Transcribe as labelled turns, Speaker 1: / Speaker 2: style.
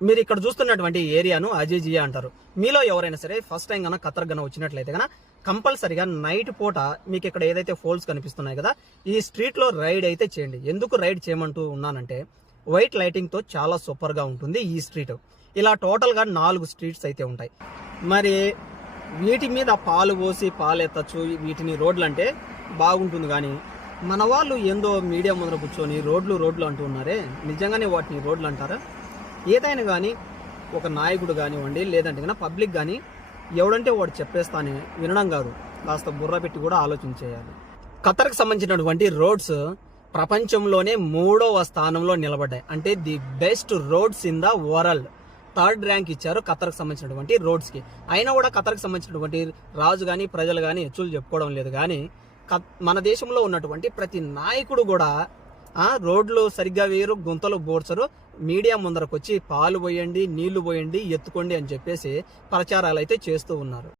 Speaker 1: మీరు ఇక్కడ చూస్తున్నటువంటి ఏరియాను అజీజియా అంటారు. మీలో ఎవరైనా సరే ఫస్ట్ టైం కన్నా ఖతర్ గన వచ్చినట్లయితే కనుక కంపల్సరిగా నైట్ పూట మీకు ఇక్కడ ఏదైతే ఫోల్స్ కనిపిస్తున్నాయి కదా ఈ స్ట్రీట్లో రైడ్ అయితే చేయండి. ఎందుకు రైడ్ చేయమంటూ ఉన్నానంటే వైట్ లైటింగ్తో చాలా సూపర్గా ఉంటుంది ఈ స్ట్రీట్ ఇలా టోటల్గా నాలుగు స్ట్రీట్స్ అయితే ఉంటాయి. మరి వీటి మీద పాలు పోసి పాలు ఎత్తచ్చు వీటిని రోడ్లు అంటే బాగుంటుంది కానీ మన వాళ్ళు ఏందో మీడియా ముందర కూర్చొని రోడ్లు రోడ్లు అంటూ ఉన్నారే. నిజంగానే వాటిని రోడ్లు అంటారా? ఏదైనా కానీ ఒక నాయకుడు కానివ్వండి లేదంటే కానీ పబ్లిక్ కానీ ఎవడంటే వాడు చెప్పేస్తానే వినడం కాదు. కాస్త బుర్ర పెట్టి కూడా ఆలోచించేయాలి ఖతర్కి సంబంధించినటువంటి రోడ్స్ ప్రపంచంలోనే మూడవ స్థానంలో నిలబడ్డాయి. అంటే the best roads in the world. Third rank ఇచ్చారు ఖతర్కి సంబంధించినటువంటి రోడ్స్కి. అయినా కూడా ఖతర్కి సంబంధించినటువంటి రాజు కానీ ప్రజలు కానీ హెచ్చులు చెప్పుకోవడం లేదు. కానీ మన దేశంలో ఉన్నటువంటి ప్రతి నాయకుడు కూడా రోడ్లు సరిగ్గా వేయరు గుంతలు బోడ్చరు. మీడియా ముందరకు వచ్చి పాలు పోయండి నీళ్ళు పోయండి ఎత్తుకోండి అని చెప్పేసి ప్రచారాలు అయితే చేస్తూ ఉన్నారు.